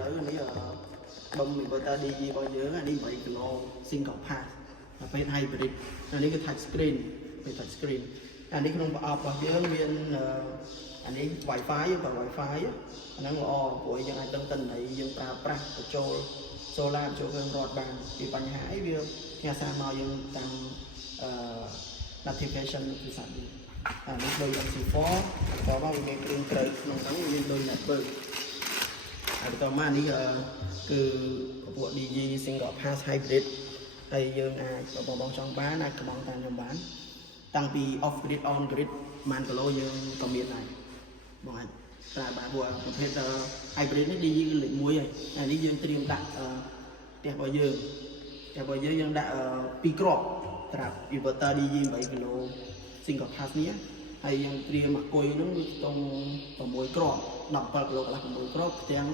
ឥឡូវនេះបំ inverter DG របស់យើងនេះ8 kilo single pass ពេល hybrid នេះគឺ touch screen ពេល touch screen នេះក្នុងប្រអប់របស់យើងមាននេះ Wi-Fi បើ Wi-Fi ហ្នឹងល្អព្រោះយើងអាចដឹងតិន័យយើងប្រើប្រាស់បញ្ចូល solar បញ្ចូលគ្រឿងរត់បានពីបញ្ហាអីវាផ្ញើសារមកយើងតាម notification ទូរស័ព្ទនេះដូច MC4 តមកវាមានគ្រឿងត្រូវក្នុងហ្នឹងមានដូច network ហើយបន្តមកនេះគឺពួក DG single pass hybrid ហើយយើងអាចបងចង់បានអាចកំងតាមខ្ញុំបានតាំងពី off grid on grid 1 kilo យើងក៏មានដែរបងអាចប្រើបានព្រោះប្រភេទ hybrid នេះ DG គឺលេខ1ហើយនេះយើងត្រៀមដាក់ផ្ទះរបស់យើងយើងដាក់2គ្រាប់ត្រាប់ inverter DG 8 kilo single pass នេះហើយយើងត្រៀមអាគុយហ្នឹងគឺក្នុង6គ្រាប់17 kilo កន្លះ6គ្រាប់ទាំង